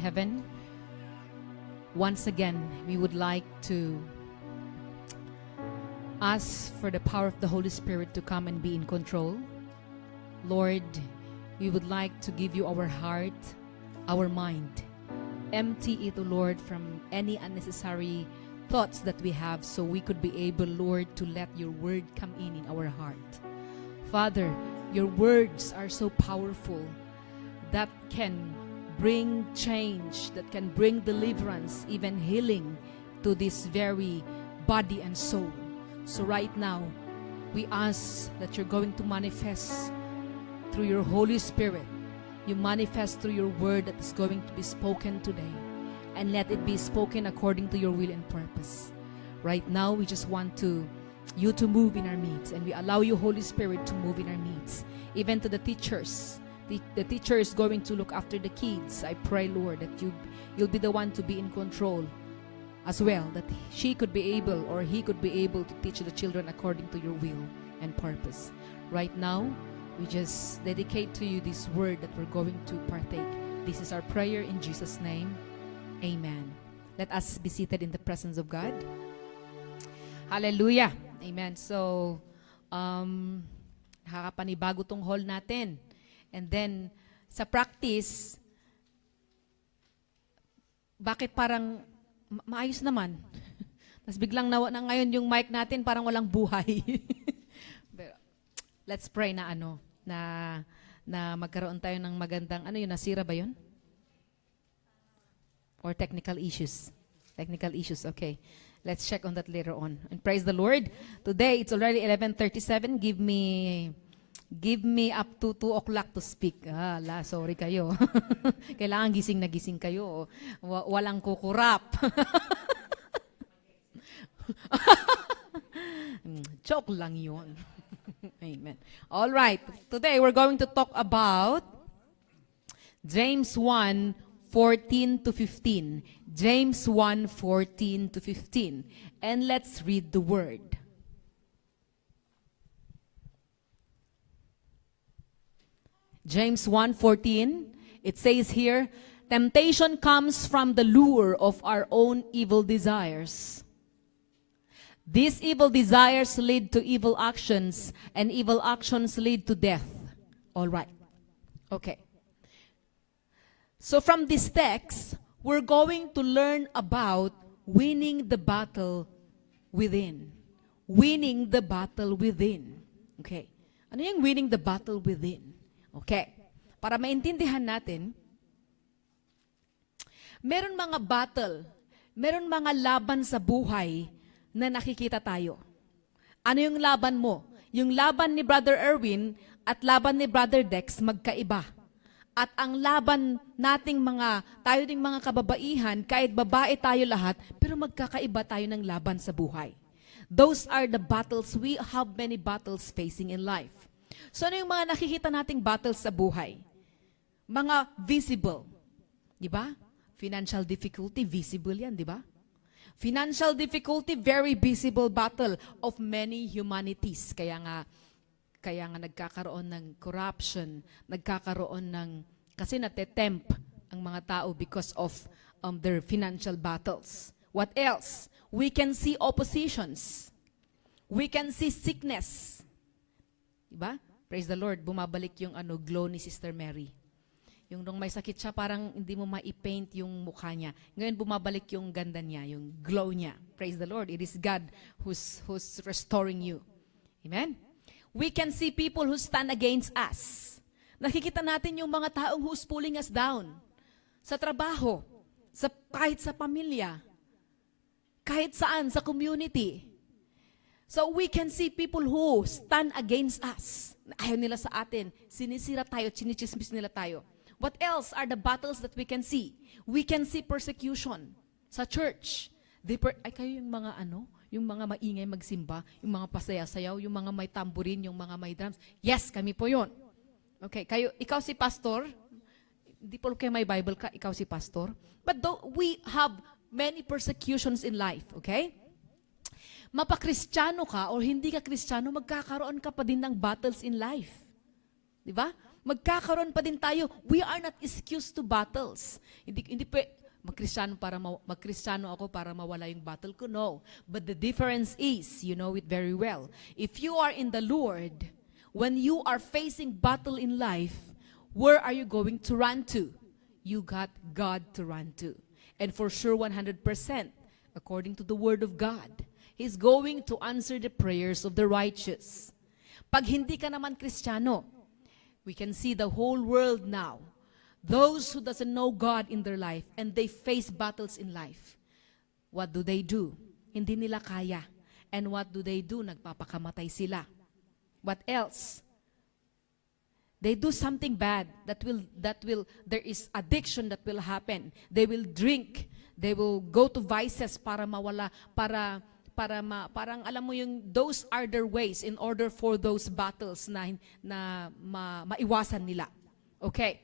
heaven, once again, we would like to ask for the power of the Holy Spirit to come and be in control. Lord, we would like to give you our heart, our mind. Empty it, O Lord, from any unnecessary thoughts that we have, so we could be able, Lord, to let your word come in our heart. Father, your words are so powerful that can bring change, that can bring deliverance, even healing to this very body and soul. So right now, we ask that you're going to manifest through your Holy Spirit. You manifest through your word that is going to be spoken today. And let it be spoken according to your will and purpose. Right now, we just want you to move in our midst. And we allow you, Holy Spirit, to move in our midst. Even to the teachers. The teacher is going to look after the kids. I pray, Lord, that you'll be the one to be in control as well. That she could be able, or he could be able, to teach the children according to your will and purpose. Right now, we just dedicate to you this word that we're going to partake. This is our prayer in Jesus' name. Amen. Let us be seated in the presence of God. Hallelujah. Amen. So, nakakapanibago tong hall natin. And then, sa practice, bakit parang maayos naman? Tapos biglang nawa na ngayon yung mic natin, parang walang buhay. Let's pray na na magkaroon tayo ng magandang, yun, nasira ba yun? Or technical issues? Technical issues, okay. Let's check on that later on. And praise the Lord. Today, it's already 11:37. Give me up to 2 o'clock to speak. Sorry kayo. Kailangan gising na gising kayo. Walang kukurap. Joke lang yun. Amen. All right. Today, we're going to talk about James 1:14 to 15. James 1:14 to 15. And let's read the word. James 1:14, it says here, temptation comes from the lure of our own evil desires. These evil desires lead to evil actions, and evil actions lead to death. All right. Okay. So from this text, we're going to learn about winning the battle within. Winning the battle within. Okay. Ano yung winning the battle within? Okay. Para maintindihan natin, meron mga battle, meron mga laban sa buhay na nakikita tayo. Ano yung laban mo? Yung laban ni Brother Erwin at laban ni Brother Dex magkaiba. At ang laban nating tayo ding mga kababaihan, kahit babae tayo lahat, pero magkakaiba tayo ng laban sa buhay. Those are the battles. We have many battles facing in life. So ano yung mga nakikita nating battles sa buhay? Mga visible. Di ba? Financial difficulty, visible yan, di ba? Financial difficulty, very visible battle of many humanities. Kaya nga nagkakaroon ng corruption, kasi natetempt ang mga tao because of their financial battles. What else? We can see oppositions. We can see sickness. Diba? Praise the Lord, bumabalik yung glow ni Sister Mary. Yung nung may sakit siya, parang hindi mo ma-paint yung mukha niya. Ngayon bumabalik yung ganda niya, yung glow niya. Praise the Lord. It is God who's restoring you. Amen? We can see people who stand against us. Nakikita natin yung mga taong who's pulling us down. Sa trabaho, kahit sa pamilya, kahit saan, sa community. So we can see people who stand against us. Ayaw nila sa atin. Sinisira tayo, chinichismis nila tayo. What else are the battles that we can see? We can see persecution sa church. Kayo yung mga yung mga maingay magsimba, yung mga pasaya-sayaw, yung mga may tamborin, yung mga may drums. Yes, kami po yun. Okay, ikaw si pastor, hindi po kayo may Bible ka, ikaw si pastor. But we have many persecutions in life, okay? Mapakristyano ka or hindi ka kristyano, magkakaroon ka pa din ng battles in life. Di ba? Magkakaroon pa din tayo. We are not excused to battles. Hindi magkristyano ako para mawala yung battle ko. No. But the difference is, you know it very well. If you are in the Lord, when you are facing battle in life, where are you going to run to? You got God to run to. And for sure, 100%, according to the Word of God, He's going to answer the prayers of the righteous. Pag hindi ka naman Kristiyano, we can see the whole world now. Those who doesn't know God in their life and they face battles in life, what do? Hindi nila kaya. And what do? Nagpapakamatay sila. What else? They do something bad there is addiction that will happen. They will drink. They will go to vices para mawala, parang alam mo yung, those are their ways in order for those battles maiwasan nila. Okay.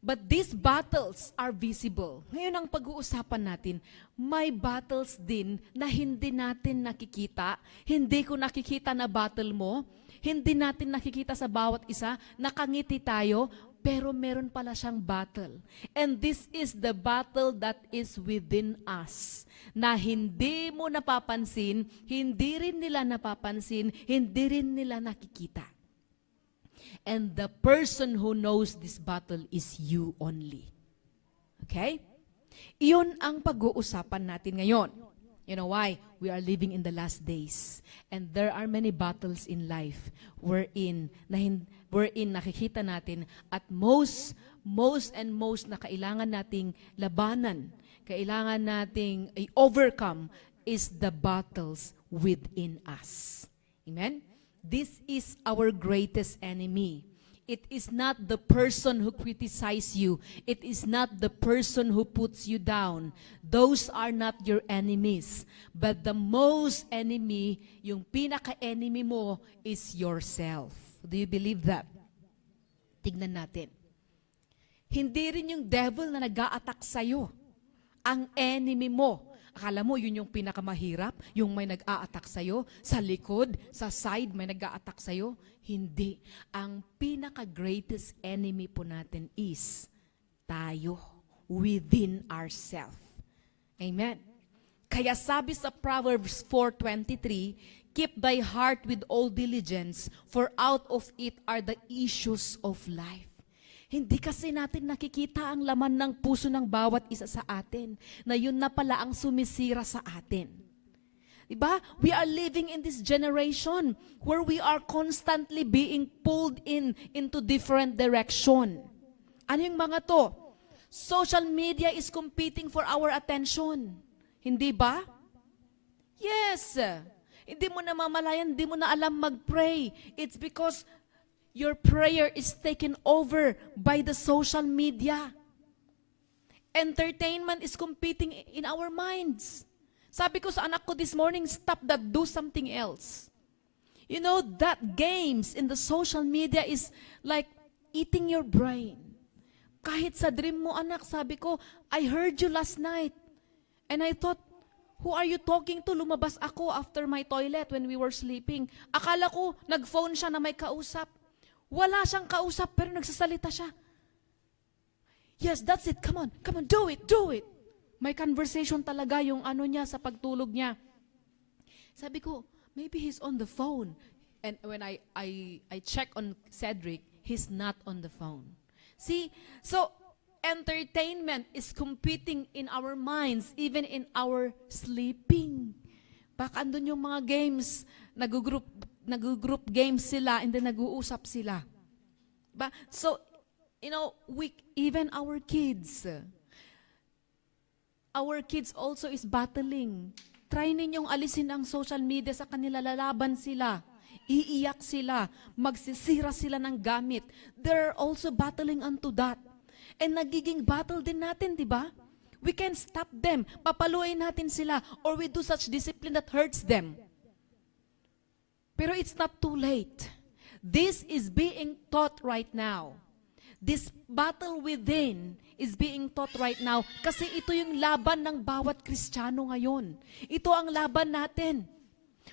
But these battles are visible. Ngayon ang pag-uusapan natin, may battles din na hindi natin nakikita. Hindi ko nakikita na battle mo. Hindi natin nakikita sa bawat isa. Nakangiti tayo, pero meron pala siyang battle. And this is the battle that is within us. Na hindi mo napapansin, hindi rin nila napapansin, hindi rin nila nakikita. And the person who knows this battle is you only. Okay? Iyon ang pag-uusapan natin ngayon. You know why? We are living in the last days. And there are many battles in life wherein nakikita natin at most na kailangan nating labanan, kailangan nating i-overcome is the battles within us. Amen? This is our greatest enemy. It is not the person who criticizes you. It is not the person who puts you down. Those are not your enemies. But the most enemy, yung pinaka-enemy mo, is yourself. Do you believe that? Tignan natin. Hindi rin yung devil na nag-a-attack sa'yo. Ang enemy mo. Akala mo, yun yung pinakamahirap, yung may nag-a-attack sa'yo, sa likod, sa side, may nag-a-attack sa'yo. Hindi. Ang pinaka-greatest enemy po natin is tayo, within ourselves. Amen. Kaya sabi sa Proverbs 4:23, keep thy heart with all diligence, for out of it are the issues of life. Hindi kasi natin nakikita ang laman ng puso ng bawat isa sa atin, na yun na pala ang sumisira sa atin. Diba? We are living in this generation where we are constantly being pulled into different direction. Ano yung mga to? Social media is competing for our attention. Hindi ba? Yes. Hindi mo na mamalayan, hindi mo na alam mag-pray. It's because your prayer is taken over by the social media. Entertainment is competing in our minds. Sabi ko sa anak ko this morning, stop that, do something else. You know, that games in the social media is like eating your brain. Kahit sa dream mo, anak, sabi ko, I heard you last night. And I thought, who are you talking to? Lumabas ako after my toilet when we were sleeping. Akala ko, nag-phone siya na may kausap. Wala siyang kausap, pero nagsasalita siya. Yes, that's it. Come on, do it. May conversation talaga yung ano niya sa pagtulog niya. Sabi ko, maybe he's on the phone. And when I check on Cedric, he's not on the phone. See, so entertainment is competing in our minds, even in our sleeping. Baka andun yung mga games, nag-group games sila, and then nag-uusap sila. So, you know, even our kids also is battling. Try ninyong alisin ang social media sa kanila, lalaban sila, iiyak sila, magsisira sila ng gamit. They're also battling unto that. And nagiging battle din natin, di ba? We can stop them, papaluin natin sila, or we do such discipline that hurts them. Pero it's not too late. This is being taught right now. This battle within is being taught right now kasi ito yung laban ng bawat Kristiyano ngayon. Ito ang laban natin.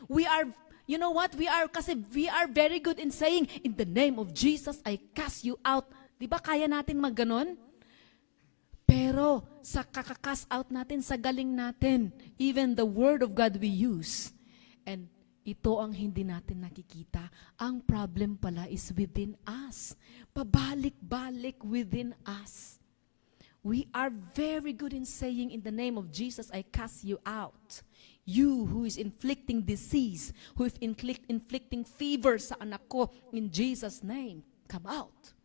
We are, you know what? Kasi we are very good in saying, in the name of Jesus, I cast you out. Di ba kaya natin magganon? Pero sa kakakas out natin, sa galing natin, even the word of God we use. And ito ang hindi natin nakikita. Ang problem pala is within us. Pabalik-balik within us. We are very good in saying, in the name of Jesus, I cast you out. You who is inflicting disease, who is inflicting fever sa anak ko, in Jesus' name, come out.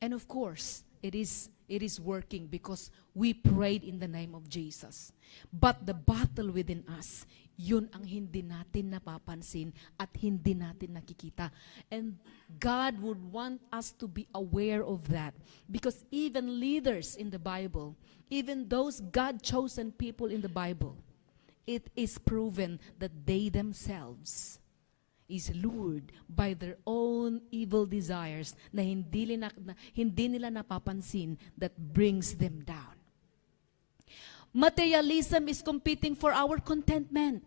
And of course, it is working because we prayed in the name of Jesus. But the battle within us, yun ang hindi natin napapansin at hindi natin nakikita. And God would want us to be aware of that. Because even leaders in the Bible, even those God-chosen people in the Bible, it is proven that they themselves is lured by their own evil desires na hindi nila napapansin that brings them down. Materialism is competing for our contentment.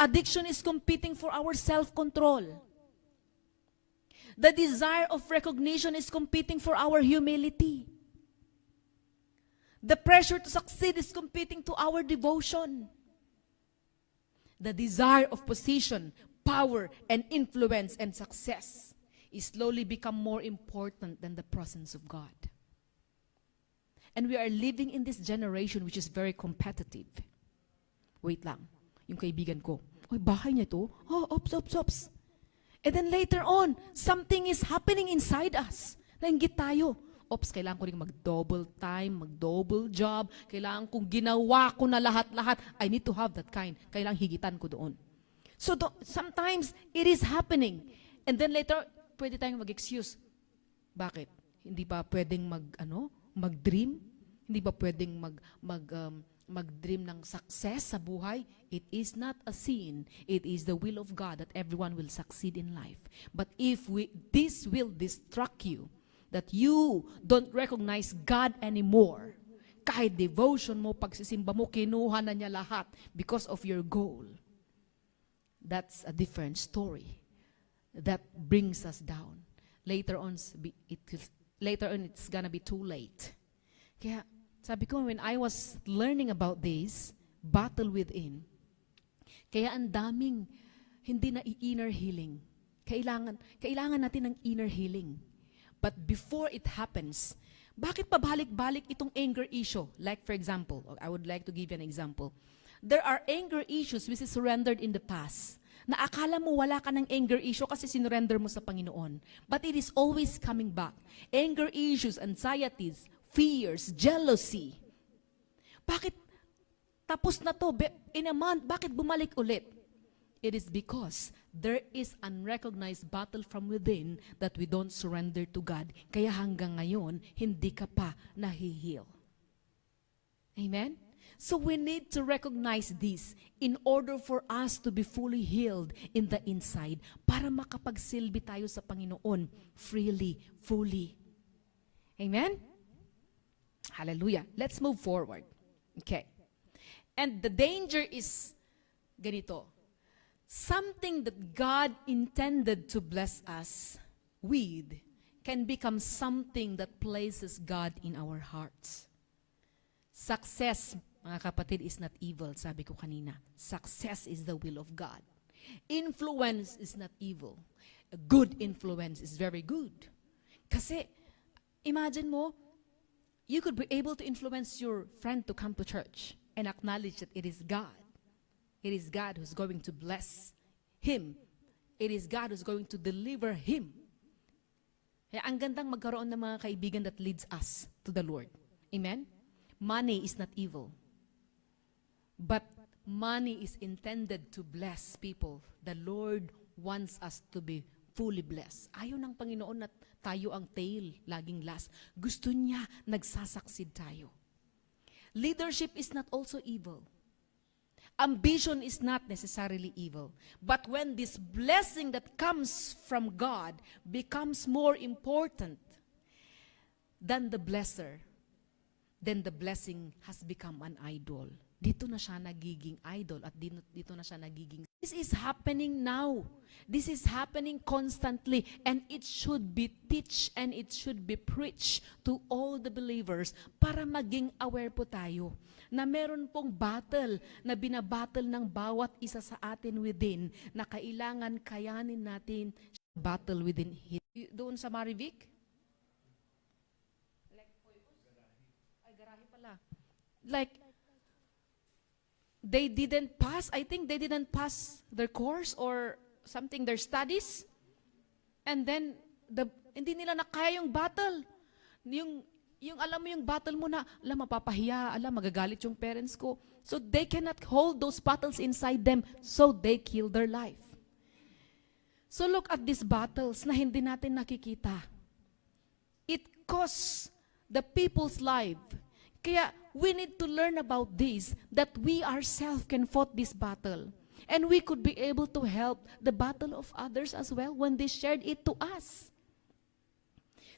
Addiction is competing for our self-control. The desire of recognition is competing for our humility. The pressure to succeed is competing to our devotion. The desire of position, power, and influence and success is slowly become more important than the presence of God. And we are living in this generation which is very competitive. Wait lang, yung kaibigan ko, oy, bahay niya to? Oh, ops. And then later on, something is happening inside us. Nainggit tayo. Ops, kailangan ko rin mag-double time, mag-double job. Kailangan kong ginawa ko na lahat-lahat. I need to have that kind. Kailangan higitan ko doon. So sometimes, it is happening. And then later, pwede tayong mag-excuse. Bakit? Hindi ba pwedeng mag-dream? Hindi ba pwedeng mag-dream ng success sa buhay? It is not a sin. It is the will of God that everyone will succeed in life. But if this will distract you, that you don't recognize God anymore. Kahit devotion mo, pagsisimba mo, kinuha na niya lahat because of your goal. That's a different story. That brings us down. Later on, it's gonna be too late. Kaya, sabi ko, when I was learning about this, battle within, kaya ang daming hindi na inner healing. Kailangan natin ng inner healing. But before it happens, bakit pabalik-balik itong anger issue? Like for example, I would like to give you an example. There are anger issues which is surrendered in the past. Na akala mo wala ka ng anger issue kasi sinurrender mo sa Panginoon. But it is always coming back. Anger issues, anxieties, fears, jealousy. Bakit tapos na to? In a month, bakit bumalik ulit? It is because there is unrecognized battle from within that we don't surrender to God. Kaya hanggang ngayon, hindi ka pa nahi-heal. Amen? So we need to recognize this in order for us to be fully healed in the inside para makapagsilbi tayo sa Panginoon freely, fully. Amen? Hallelujah. Let's move forward. Okay. And the danger is ganito. Something that God intended to bless us with can become something that places God in our hearts. Success, mga kapatid, is not evil, sabi ko kanina. Success is the will of God. Influence is not evil. A good influence is very good. Kasi, imagine mo, you could be able to influence your friend to come to church and acknowledge that it is God. It is God who's going to bless him. It is God who's going to deliver him. Kaya ang gandang magkaroon ng mga kaibigan that leads us to the Lord. Amen? Money is not evil. But money is intended to bless people. The Lord wants us to be fully blessed. Ayaw ng Panginoon na tayo ang tail, laging last. Gusto niya nagsasaksid tayo. Leadership is not also evil. Ambition is not necessarily evil. But when this blessing that comes from God becomes more important than the blesser, then the blessing has become an idol. dito na siya nagiging idol at dito na siya nagiging. This is happening now. This is happening constantly, and it should be teach and it should be preached to all the believers para maging aware po tayo na meron pong battle na binabattle ng bawat isa sa atin within na kailangan kayanin natin battle within him. Doon sa Marivic? Ay, garahe pala. Like, they didn't pass, I think they didn't pass their course or something, their studies. And then, hindi nila nakaya yung battle. Yung alam mo yung battle mo na, alam, mapapahiya, alam, magagalit yung parents ko. So they cannot hold those battles inside them, so they kill their life. So look at these battles na hindi natin nakikita. It costs the people's life. Kaya we need to learn about this, that we ourselves can fight this battle. And we could be able to help the battle of others as well when they shared it to us.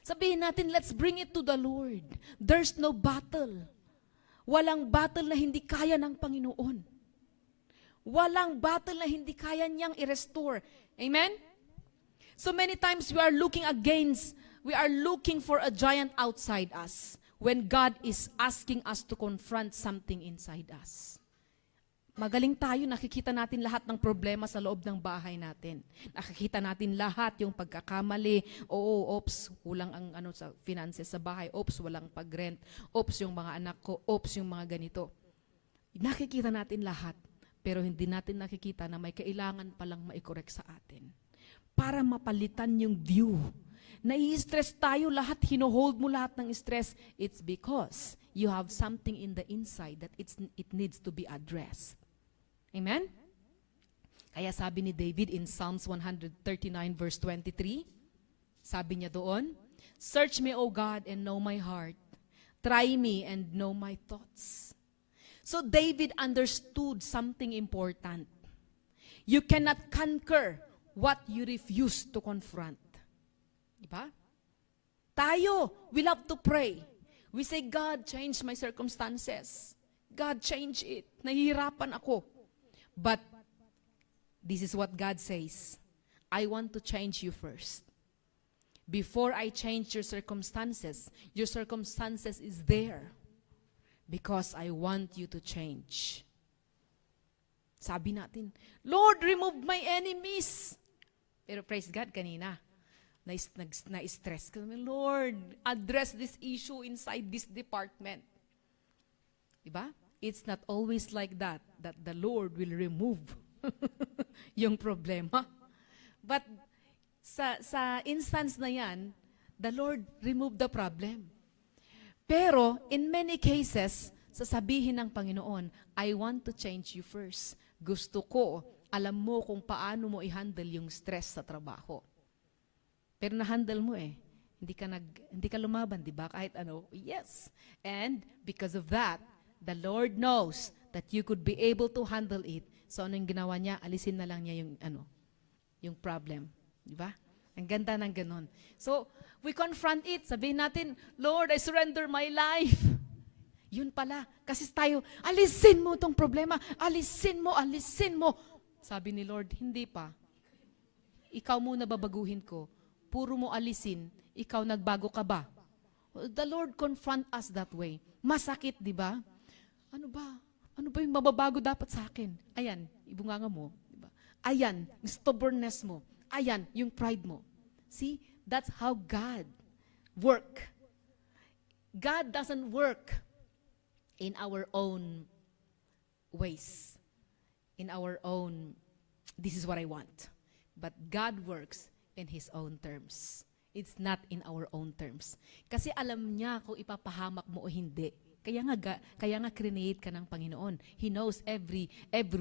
Sabihin natin, let's bring it to the Lord. There's no battle. Walang battle na hindi kaya ng Panginoon. Walang battle na hindi kaya niyang i-restore. Amen? So many times we are looking for a giant outside us when God is asking us to confront something inside us. Magaling tayo, nakikita natin lahat ng problema sa loob ng bahay natin. Nakikita natin lahat yung pagkakamali. Oo, ops, kulang ang sa finances sa bahay. Ops, walang pag-rent. Ops, yung mga anak ko. Ops, yung mga ganito. Nakikita natin lahat. Pero hindi natin nakikita na may kailangan palang ma-correct sa atin. Para mapalitan yung view. Nai-stress tayo lahat, hinohold mo lahat ng stress. It's because you have something in the inside that it needs to be addressed. Amen? Kaya sabi ni David in Psalms 139 verse 23, sabi niya doon, "Search me, O God, and know my heart. Try me and know my thoughts." So David understood something important. You cannot conquer what you refuse to confront. Diba? Tayo, we love to pray. We say, God, change my circumstances. God, change it. Nahihirapan ako. But this is what God says. I want to change you first. Before I change your circumstances is there because I want you to change. Sabi natin, Lord, remove my enemies. Pero praise God, kanina, na-stress ka naman, Lord, address this issue inside this department. Diba? It's not always like that the Lord will remove yung problema. But sa instance na yan, the Lord removed the problem. Pero in many cases, sasabihin ng Panginoon, I want to change you first. Gusto ko, alam mo kung paano mo i-handle yung stress sa trabaho. Pero na-handle mo eh. Hindi ka lumaban, di ba? Kahit ano, yes. And because of that, the Lord knows that you could be able to handle it. So ano yung ginawa niya? Alisin na lang niya yung problem. Di ba? Ang ganda ng ganun. So, we confront it. Sabihin natin, Lord, I surrender my life. Yun pala. Kasi tayo, alisin mo itong problema. Alisin mo, alisin mo. Sabi ni Lord, hindi pa. Ikaw muna babaguhin ko. Puro mo alisin. Ikaw nagbago ka ba? The Lord confront us that way. Masakit, di ba? Ano ba? Ano ba yung mababago dapat sa akin? Ayan, ibunganga mo. Diba? Ayan, yung stubbornness mo. Ayan, yung pride mo. See, that's how God work. God doesn't work in our own ways. In our own, this is what I want. But God works in His own terms. It's not in our own terms. Kasi alam niya kung ipapahamak mo o hindi. Kaya nga create ka ng Panginoon. He knows every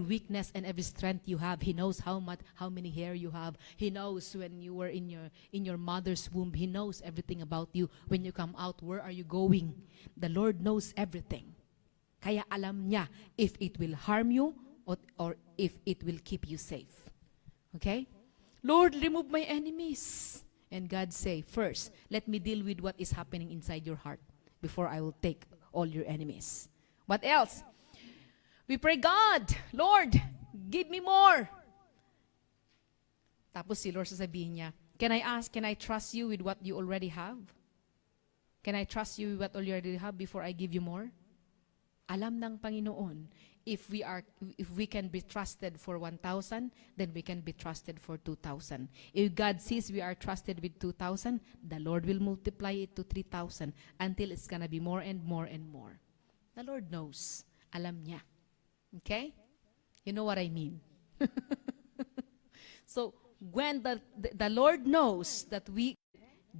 weakness and every strength you have. He knows how many hair you have. He knows when you were in your mother's womb. He knows everything about you. When you come out, where are you going? The Lord knows everything. Kaya alam niya if it will harm you or if it will keep you safe. Okay? Lord, remove my enemies. And God say, first, let me deal with what is happening inside your heart before I will take all your enemies. What else? We pray, God, Lord, give me more. Tapos si Lord sasabihin niya, can I trust you with what you already have? Can I trust you with what you already have before I give you more? Alam ng Panginoon, if we can be trusted for 1,000, then we can be trusted for 2,000. If God sees we are trusted with 2,000, the Lord will multiply it to 3,000 until it's gonna be more and more and more. The Lord knows. Alam niya. Okay? You know what I mean? So, when the Lord knows that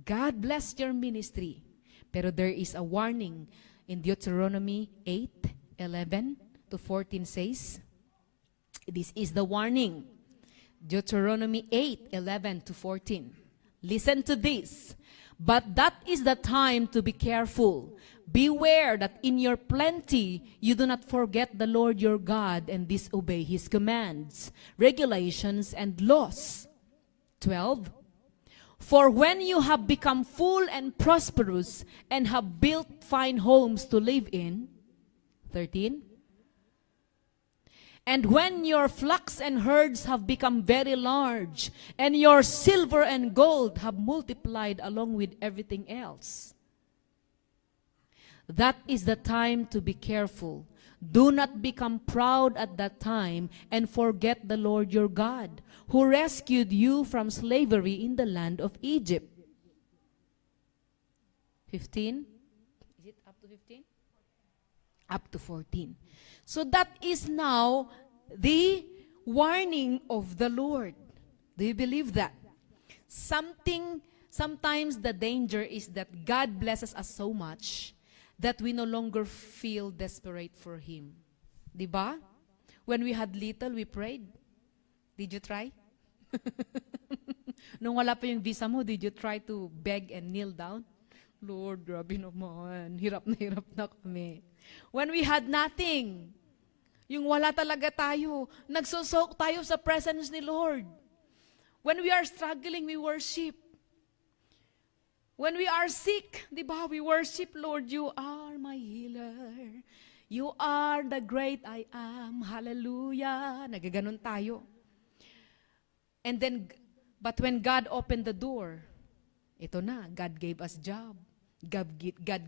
God bless your ministry, pero there is a warning in Deuteronomy 8:11 to 14 says, this is the warning. Deuteronomy 8:11 to 14. Listen to this. But that is the time to be careful. Beware that in your plenty you do not forget the Lord your God and disobey His commands, regulations, and laws. 12. For when you have become full and prosperous and have built fine homes to live in, 13. And when your flocks and herds have become very large, and your silver and gold have multiplied along with everything else, that is the time to be careful. Do not become proud at that time and forget the Lord your God, who rescued you from slavery in the land of Egypt. 15? Is it up to 15? Up to 14. So that is now the warning of the Lord. Do you believe that? Sometimes the danger is that God blesses us so much that we no longer feel desperate for Him. Diba? When we had little, we prayed. Did you try? Nung wala pa yung visa mo, did you try to beg and kneel down? Lord, grabe naman. Hirap na kami. When we had nothing, yung wala talaga tayo, nagsusok tayo sa presence ni Lord. When we are struggling, we worship. When we are sick, di ba, we worship, Lord, you are my healer. You are the great I am. Hallelujah. Nagaganon tayo. And then, but when God opened the door, ito na, God gave us job. God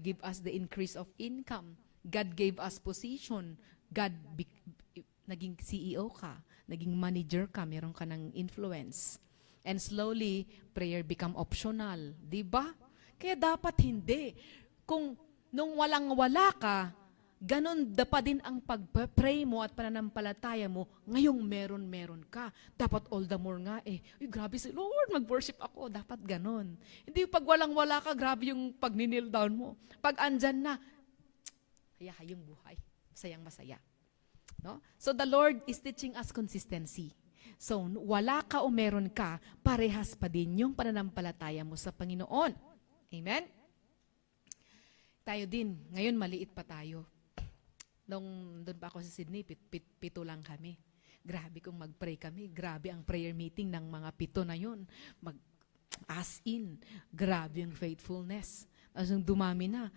gave us the increase of income. God gave us position. Naging CEO ka, naging manager ka, meron ka ng influence. And slowly, prayer become optional. Diba? Kaya dapat hindi. Kung nung walang-wala ka, ganun pa din ang pag-pray mo at pananampalataya mo, ngayong meron ka. Dapat all the more nga uy, grabe si Lord, mag-worship ako. Dapat ganun. Hindi pag walang-wala ka, grabe yung pag-kneel down mo. Pag andyan na, hayahayong buhay. Masayang masaya. No? So the Lord is teaching us consistency. So, wala ka o meron ka, parehas pa din yung pananampalataya mo sa Panginoon. Amen? Tayo din, ngayon maliit pa tayo. Nung doon pa ako sa Sydney, pito lang kami. Grabe kung mag-pray kami. Grabe ang prayer meeting ng mga pito na yun. As in, grabe yung faithfulness. Tapos nung dumami na,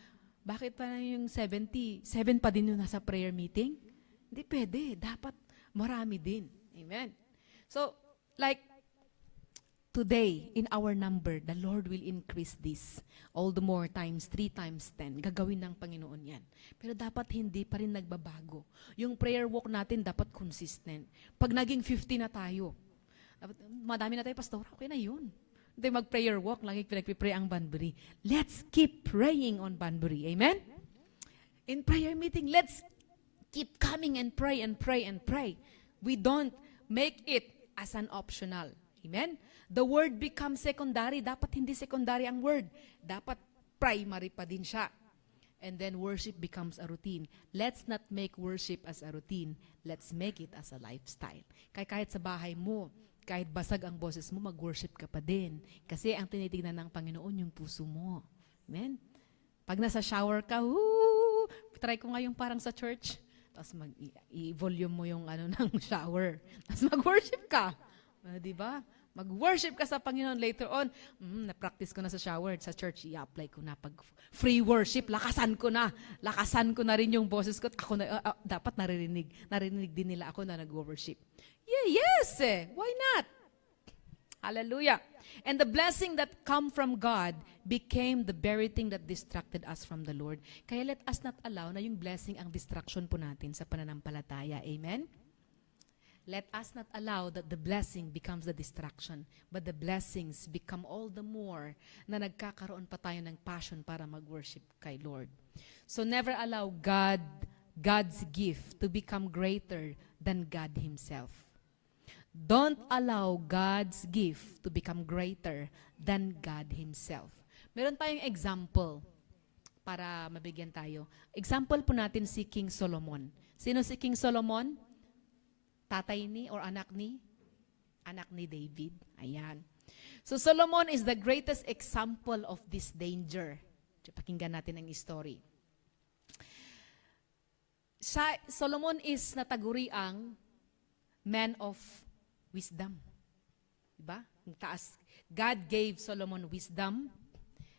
bakit pa na yung 70? 7 pa din yung nasa prayer meeting? Hindi pwede. Dapat marami din. Amen? So, like, today, in our number, the Lord will increase this. All the more times, 3 times 10. Gagawin ng Panginoon yan. Pero dapat hindi pa rin nagbabago. Yung prayer walk natin dapat consistent. Pag naging 50 na tayo, madami na tayo, pastor, okay na yun. Hindi mag-prayer walk, lagi pinagpipray ang Banbury. Let's keep praying on Banbury. Amen? In prayer meeting, let's keep coming and pray and pray and pray. We don't make it as an optional. Amen? The word becomes secondary. Dapat hindi secondary ang word. Dapat primary pa din siya. And then worship becomes a routine. Let's not make worship as a routine. Let's make it as a lifestyle. Kahit sa bahay mo, kahit basag ang boses mo, mag-worship ka pa din. Kasi ang tinitignan ng Panginoon yung puso mo. Amen? Pag nasa shower ka, try ko nga yung parang sa church. Tapos i-volume mo yung ng shower. Tapos mag-worship ka. Di ba? Mag-worship ka sa Panginoon later on. Na-practice ko na sa shower, sa church, i-apply ko na. Pag free worship, lakasan ko na. Lakasan ko na rin yung boses ko. Ako na, dapat naririnig. Naririnig din nila ako na nag-worship. Yes! Why not? Hallelujah. And the blessing that come from God became the very thing that distracted us from the Lord. Kaya let us not allow na yung blessing ang distraction po natin sa pananampalataya. Amen? Let us not allow that the blessing becomes the distraction, but the blessings become all the more na nagkakaroon pa tayo ng passion para mag-worship kay Lord. So never allow God's gift to become greater than God Himself. Don't allow God's gift to become greater than God Himself. Meron tayong example para mabigyan tayo. Example po natin si King Solomon. Sino si King Solomon? Tatay ni or anak ni? Anak ni David. Ayan. So Solomon is the greatest example of this danger. Pakinggan natin ang story. Solomon is nataguri ang man of wisdom. Diba? Ang taas. God gave Solomon wisdom.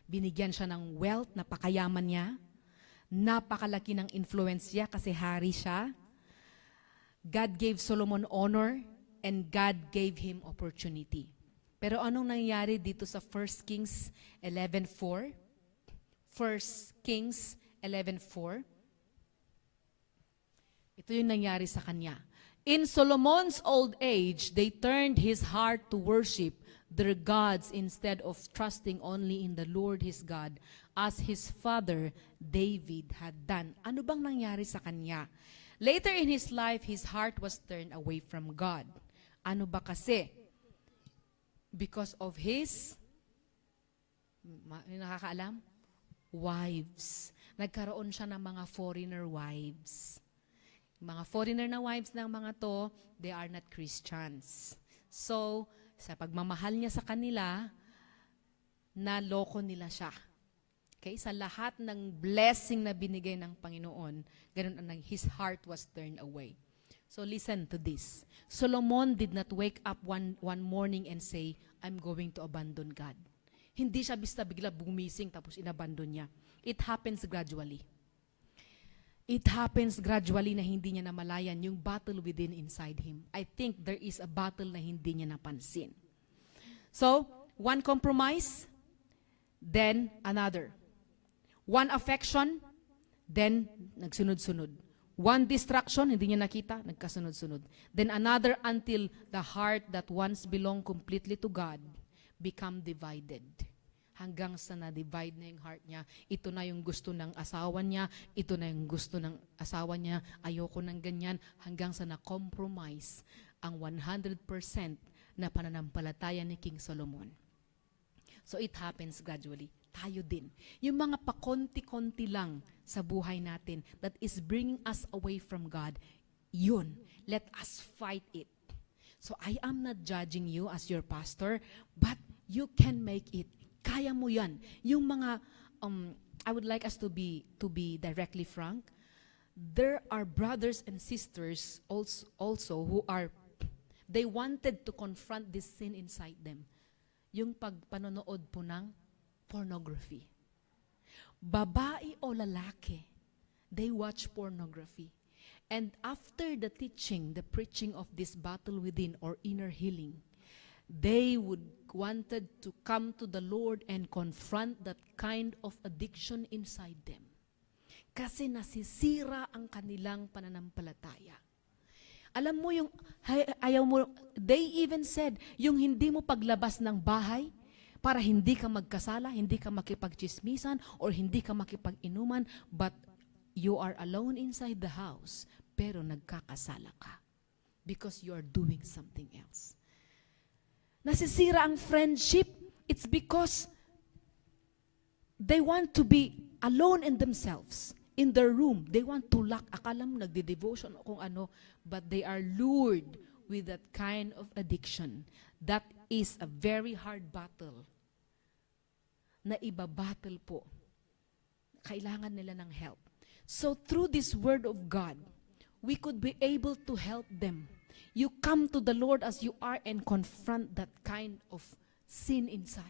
Binigyan siya ng wealth, napakayaman niya. Napakalaki ng influence niya kasi hari siya. God gave Solomon honor and God gave him opportunity. Pero anong nangyari dito sa 1 Kings 11:4? 1 Kings 11:4. Ito yung nangyari sa kanya. In Solomon's old age, they turned his heart to worship their gods instead of trusting only in the Lord his God, as his father David had done. Ano bang nangyari sa kanya? Later in his life, his heart was turned away from God. Ano ba kasi? Because of his, nakakaalam? Wives. Nagkaroon siya ng mga foreigner wives. Mga foreigner na wives ng mga to, they are not Christians. So, sa pagmamahal niya sa kanila, naloko nila siya. Okay? Sa lahat ng blessing na binigay ng Panginoon, ganun ang his heart was turned away. So listen to this. Solomon did not wake up one morning and say, I'm going to abandon God. Hindi siya bigla bumising tapos inabandon niya. It happens gradually. It happens gradually na hindi niya namalayan yung battle within inside him. I think there is a battle na hindi niya napansin. So, one compromise, then another. One affection, then nagsunod-sunod. One distraction, hindi niya nakita, nagkasunod-sunod. Then another until the heart that once belonged completely to God become divided. Hanggang sa na-divide na yung heart niya, ito na yung gusto ng asawa niya, ito na yung gusto ng asawa niya, ayoko ng ganyan, hanggang sa na-compromise ang 100% na pananampalataya ni King Solomon. So it happens gradually. Tayo din. Yung mga pakonti-konti lang sa buhay natin that is bringing us away from God, yun, let us fight it. So I am not judging you as your pastor, but you can make it. Kaya mo yan. Yung mga, I would like us to be directly frank. There are brothers and sisters also who are, they wanted to confront this sin inside them. Yung pagpanonood po ng pornography. Babae o lalaki, they watch pornography. And after the teaching, the preaching of this battle within or inner healing, they would wanted to come to the Lord and confront that kind of addiction inside them. Kasi nasisira ang kanilang pananampalataya. Alam mo yung, ayaw mo, they even said, yung hindi mo paglabas ng bahay, para hindi ka magkasala, hindi ka makipagchismisan, or hindi ka makipag-inuman, but you are alone inside the house, pero nagkakasala ka because you are doing something else. Nasisira ang friendship, it's because they want to be alone in themselves, in their room. They want to lock, akala mo nagde-devotion o kung ano, but they are lured with that kind of addiction. That is a very hard battle na ibabattle po. Kailangan nila ng help. So through this word of God, we could be able to help them. You come to the Lord as you are and confront that kind of sin inside.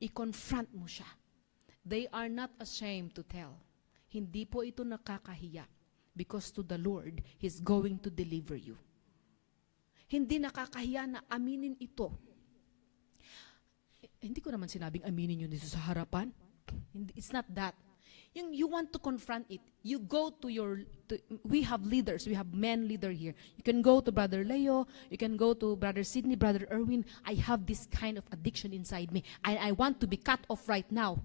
I-confront mo siya. They are not ashamed to tell. Hindi po ito nakakahiya. Because to the Lord, He's going to deliver you. Hindi nakakahiya na aminin ito. Hindi ko naman sinabing aminin yun dito sa harapan. It's not that. You want to confront it. You go to we have leaders. We have men leader here. You can go to Brother Leo. You can go to Brother Sidney, Brother Erwin. I have this kind of addiction inside me. I want to be cut off right now.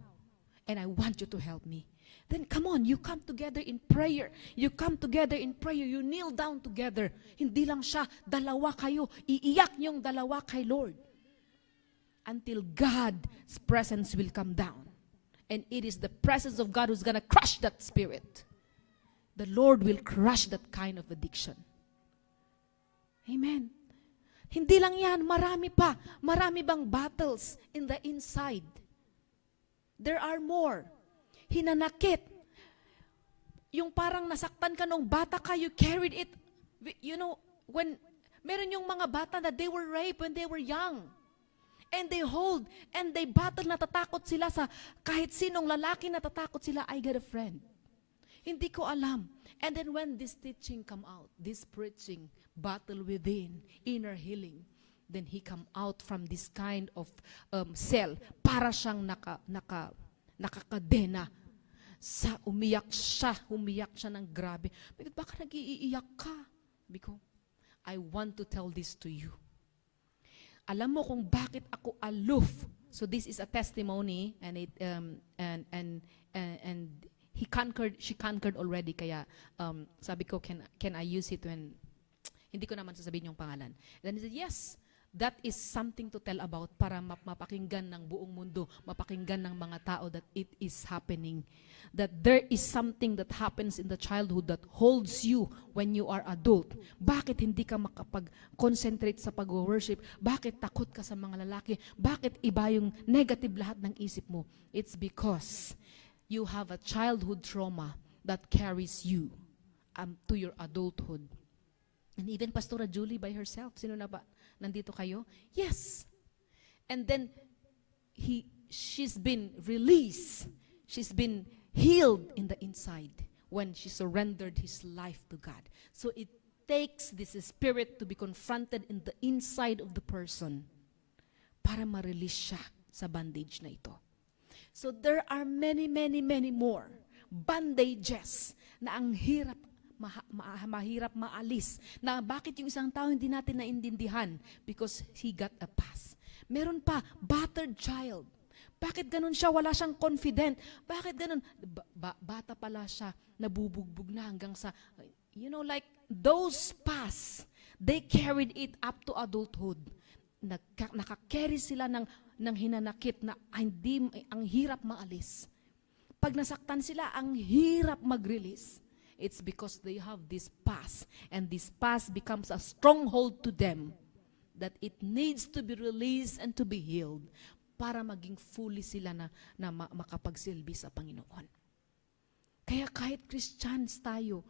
And I want you to help me. Then come on, you come together in prayer. You come together in prayer. You kneel down together. Hindi lang siya, dalawa kayo. Iiyak niyong dalawa kay Lord. Until God's presence will come down. And it is the presence of God who's gonna crush that spirit. The Lord will crush that kind of addiction. Amen. Hindi lang yan, marami pa. Marami bang battles in the inside? There are more. Hinanakit. Yung parang nasaktan ka nung bata ka, you carried it. You know, when meron yung mga bata na they were raped when they were young. And they hold, and they battle, natatakot sila sa kahit sinong lalaki, natatakot sila, I got a friend. Hindi ko alam. And then when this teaching come out, this preaching, battle within, inner healing, then he come out from this kind of cell, para siyang nakakadena. Umiyak siya ng grabe. Bakit nag-iiyak ka? Because I want to tell this to you. Alam mo kung bakit ako aloof. So this is a testimony, and she conquered already. Kaya sabi ko, can I use it when hindi ko naman sasabihin yung pangalan. Then he said, yes, that is something to tell about para mapakinggan ng buong mundo, mapakinggan ng mga tao that it is happening. That there is something that happens in the childhood that holds you when you are adult. Bakit hindi ka makapag-concentrate sa pag-worship? Bakit takot ka sa mga lalaki? Bakit iba yung negative lahat ng isip mo? It's because you have a childhood trauma that carries you to your adulthood. And even Pastora Julie by herself, sino na ba? Nandito kayo? Yes. And then, she's been released. She's been healed in the inside when she surrendered his life to God. So it takes this spirit to be confronted in the inside of the person para ma-release siya sa bandage na ito. So there are many, many, many more bandages na ang hirap mahirap maalis. Na bakit yung isang tao hindi natin naintindihan? Because he got a pass. Meron pa, battered child. Bakit ganun siya? Wala siyang confident. Bakit ganun? Bata pala siya, nabubugbog na hanggang sa, like those past, they carried it up to adulthood. Nakakarry sila ng hinanakit na ang hirap maalis. Pag nasaktan sila, ang hirap mag-release. It's because they have this past, and this past becomes a stronghold to them that it needs to be released and to be healed para maging fully sila na makapagsilbi sa Panginoon. Kaya kahit Christians tayo,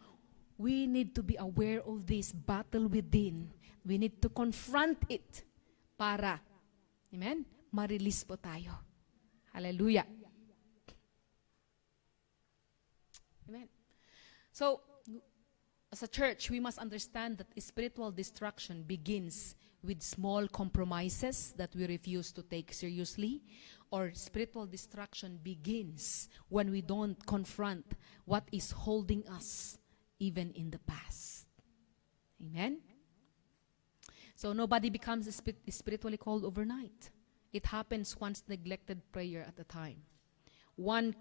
we need to be aware of this battle within. We need to confront it para, amen, ma-release po tayo. Hallelujah. Amen. So, as a church, we must understand that spiritual destruction begins with small compromises that we refuse to take seriously, or spiritual destruction begins when we don't confront what is holding us even in the past. Amen? So nobody becomes spiritually cold overnight. It happens once neglected prayer at a time. One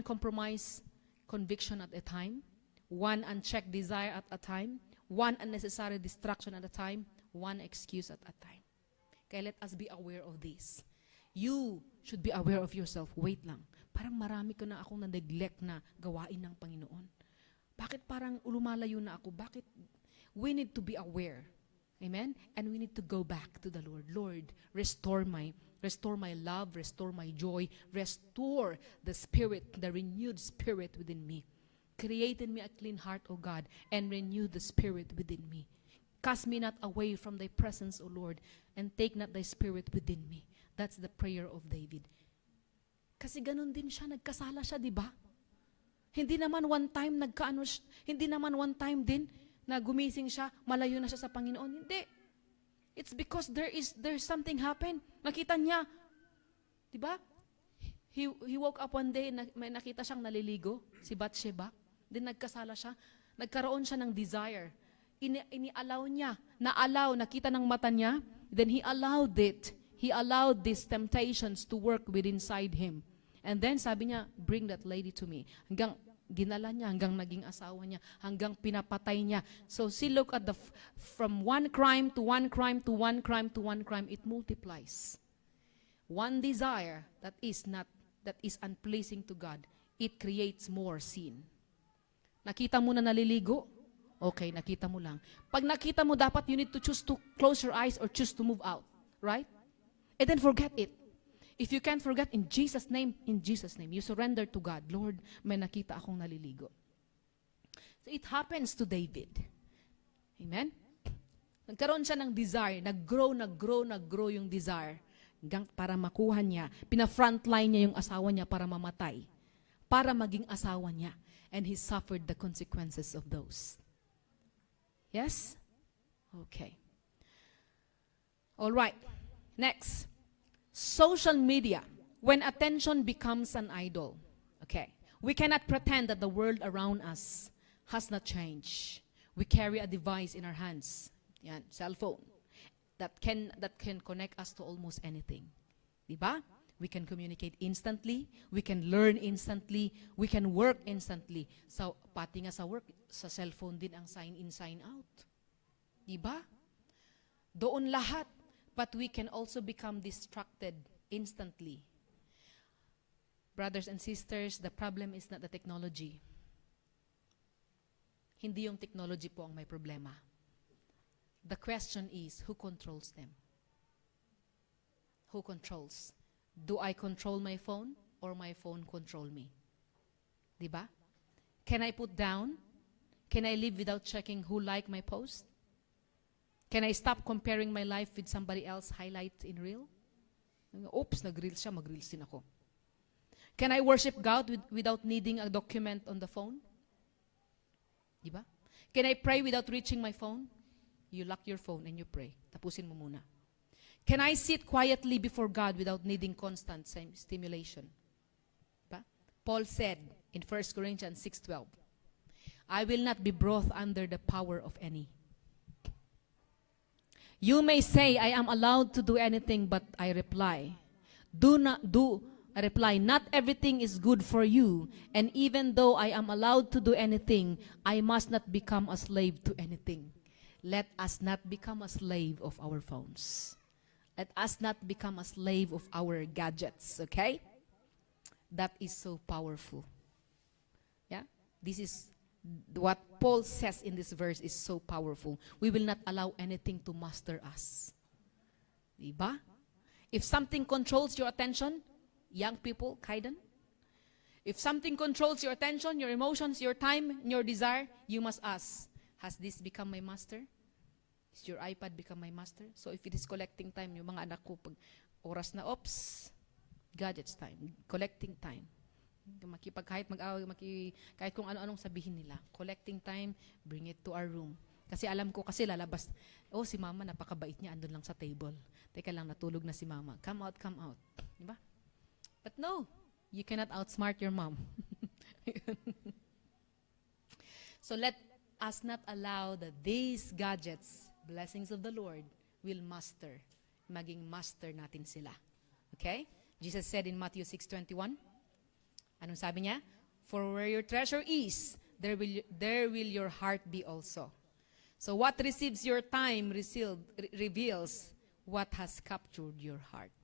compromise conviction at a time. One unchecked desire at a time. One unnecessary distraction at a time. One excuse at a time. Kaya let us be aware of this. You should be aware of yourself. Wait lang. Parang marami ko na akong na-neglect na gawain ng Panginoon. Bakit parang lumalayo na ako? Bakit? We need to be aware. Amen? And we need to go back to the Lord. Lord, restore my love, restore my joy, restore the spirit, the renewed spirit within me. Create in me a clean heart, O God, and renew the spirit within me. cast me not away from thy presence, O Lord, and take not thy spirit within me. That's the prayer of David. Kasi ganun din siya, nagkasala siya, di ba? Hindi naman one time hindi naman one time din na gumising siya, malayo na siya sa Panginoon. Hindi. It's because there's something happened. Nakita niya, di ba? He woke up one day, may nakita siyang naliligo, si Bathsheba. Then nagkasala siya. Nagkaroon siya ng desire. Ini-allow niya. Nakita ng mata niya. Then he allowed it. He allowed these temptations to work within inside him. And then sabi niya, bring that lady to me. Hanggang ginala niya, hanggang naging asawa niya, hanggang pinapatay niya. So see, look at from one crime to one crime to one crime to one crime, it multiplies. One desire that is unpleasing to God, it creates more sin. Nakita mo na naliligo? Okay, nakita mo lang. Pag nakita mo, dapat you need to choose to close your eyes or choose to move out. Right? And then forget it. If you can't forget, in Jesus' name, you surrender to God. Lord, may nakita akong naliligo. So it happens to David. Amen? Nagkaroon siya ng desire. Nag-grow yung desire. Para makuha niya. Pina-frontline niya yung asawa niya para mamatay. Para maging asawa niya. And he suffered the consequences of those. Yes? Okay. All right. Next. Social media. When attention becomes an idol. Okay. We cannot pretend that the world around us has not changed. We carry a device in our hands. Yan, cell phone. That can connect us to almost anything. Diba? We can communicate instantly. We can learn instantly. We can work instantly. So, pati nga sa work, sa cellphone din ang sign in, sign out. Diba? Doon lahat. But we can also become distracted instantly. Brothers and sisters, the problem is not the technology. Hindi yung technology po ang may problema. The question is, who controls them? Who controls? Do I control my phone or my phone control me? Diba? Can I put down? Can I live without checking who liked my post? Can I stop comparing my life with somebody else's highlights in reel? Oops, nag-reels siya, mag-reels din ako. Can I worship God without needing a document on the phone? Diba? Can I pray without reaching my phone? You lock your phone and you pray. Tapusin mo muna. Can I sit quietly before God without needing constant stimulation? Diba? Paul said in 1 Corinthians 6:12, I will not be brought under the power of any. You may say, I am allowed to do anything, but I reply, not everything is good for you, and even though I am allowed to do anything, I must not become a slave to anything. Let us not become a slave of our phones. Let us not become a slave of our gadgets, okay? That is so powerful. Yeah? This is what Paul says in this verse is so powerful. We will not allow anything to master us. Diba? If something controls your attention, young people, Kaiden, if something controls your attention, your emotions, your time, your desire, you must ask, has this become my master? Is your iPad become my master? So if it is collecting time, yung mga anak ko, pag oras na, ops, gadgets time, collecting time. Kahit mag-away, kahit kung ano-anong sabihin nila. Collecting time, bring it to our room. Kasi alam ko, kasi lalabas, oh, si mama, napakabait niya, andun lang sa table. Teka lang, natulog na si mama. Come out, come out. Diba? But no, you cannot outsmart your mom. So let us not allow that these gadgets, blessings of the Lord, will maging master natin sila. Okay? Jesus said in Matthew 6:21, anong sabi niya? For where your treasure is, there will your heart be also. So what receives your time reveals what has captured your heart.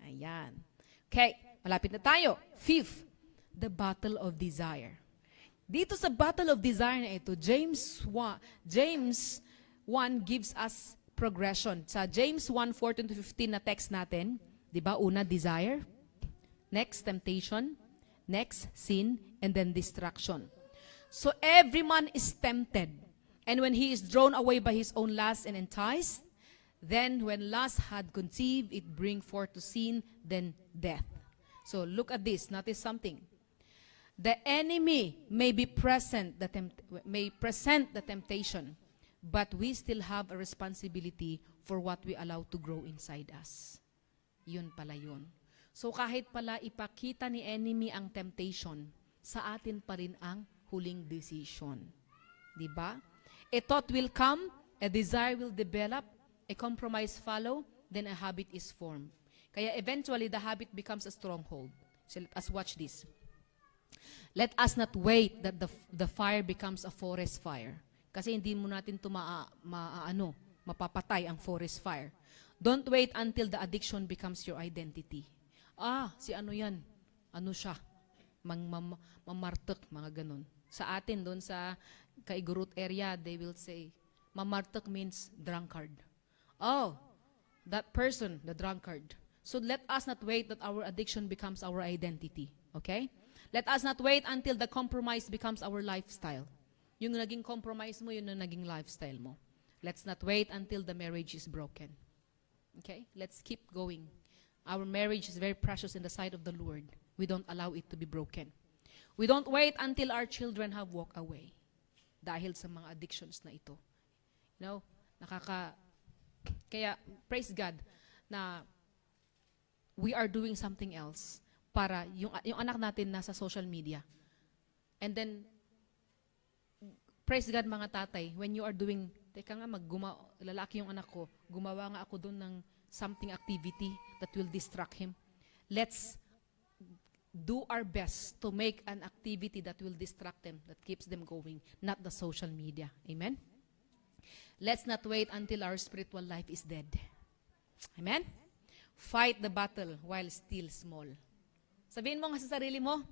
Ayan. Okay, malapit na tayo. Fifth, the battle of desire. Dito sa battle of desire na ito, James 1 gives us progression. Sa James 1:14-15 na text natin, di ba? Una, desire. Next, temptation. Next, sin. And then, distraction. So, every man is tempted. And when he is drawn away by his own lust and enticed, then when lust had conceived, it bring forth to sin, then death. So look at this. Notice something. The enemy may present the temptation, but we still have a responsibility for what we allow to grow inside us. Yun pala yun. So kahit pala ipakita ni enemy ang temptation, sa atin pa rin ang huling decision. Diba? A thought will come, a desire will develop, a compromise follow, then a habit is formed. Kaya eventually, the habit becomes a stronghold. So let us watch this. Let us not wait that the fire becomes a forest fire. Kasi hindi mo natin ito mapapatay ang forest fire. Don't wait until the addiction becomes your identity. Si ano yan? Ano siya? Mamartok, mga ganun. Sa atin, doon sa Kaigurut area, they will say, mamartok means drunkard. That person, the drunkard. So let us not wait that our addiction becomes our identity. Okay? Let us not wait until the compromise becomes our lifestyle. Yung naging compromise mo, yun na naging lifestyle mo. Let's not wait until the marriage is broken. Okay? Let's keep going. Our marriage is very precious in the sight of the Lord. We don't allow it to be broken. We don't wait until our children have walked away dahil sa mga addictions na ito. You know, kaya praise God na we are doing something else para yung anak natin nasa social media. And then, praise God mga tatay, when you are doing, lalaki yung anak ko, gumawa nga ako doon ng something activity that will distract him. Let's do our best to make an activity that will distract them, that keeps them going, not the social media. Amen? Let's not wait until our spiritual life is dead. Amen? Fight the battle while still small. Sabihin mo nga sa sarili mo,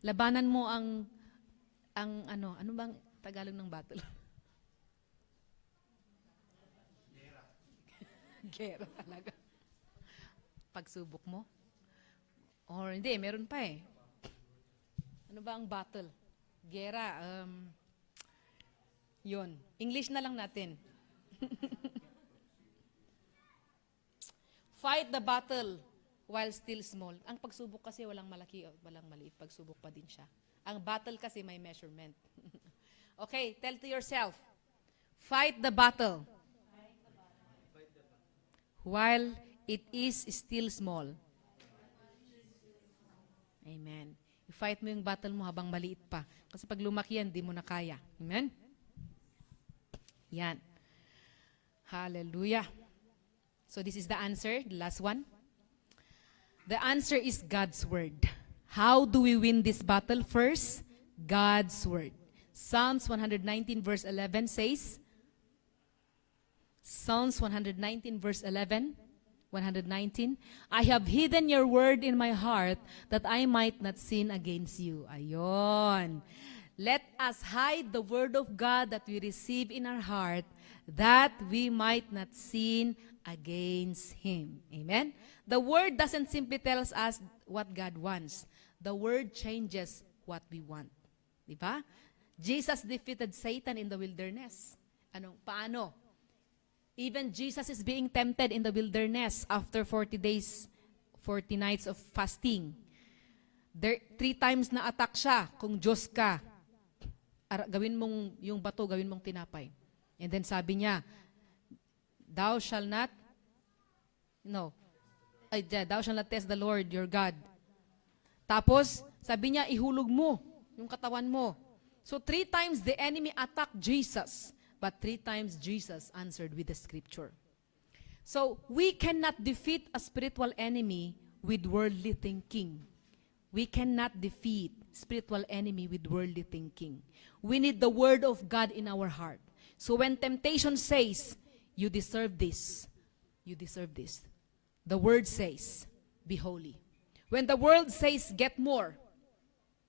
labanan mo ang ano bang Tagalog ng battle? Gera talaga. Pagsubok mo? Or hindi, meron pa eh. Ano ba ang battle? Gera, yun. English na lang natin. Fight the battle while still small. Ang pagsubok kasi walang malaki o walang maliit. Pagsubok pa din siya. Ang battle kasi may measurement. Okay, tell to yourself. Fight the battle. While it is still small. Amen. I-fight mo yung battle mo habang maliit pa. Kasi pag lumaki yan, di mo na kaya. Amen? Yan. Hallelujah. So this is the answer, the last one. The answer is God's Word. How do we win this battle? First, God's Word. Psalms 119 verse 11 says, Psalms 119 verse 11, 119, I have hidden your word in my heart that I might not sin against you. Ayon. Let us hide the word of God that we receive in our heart that we might not sin against Him. Amen? The word doesn't simply tell us what God wants. The word changes what we want. Diba? Jesus defeated Satan in the wilderness. Paano? Even Jesus is being tempted in the wilderness after 40 days, 40 nights of fasting. 3 times na attack siya, kung Diyos ka, gawin mong yung bato, gawin mong tinapay. And then sabi niya, thou shall not test the Lord your God. Tapos, sabi niya, ihulog mo yung katawan mo. So 3 times the enemy attacked Jesus. But 3 times Jesus answered with the scripture. So, we cannot defeat a spiritual enemy with worldly thinking. We cannot defeat spiritual enemy with worldly thinking. We need the word of God in our heart. So when temptation says, you deserve this, you deserve this. The word says, be holy. When the world says, get more,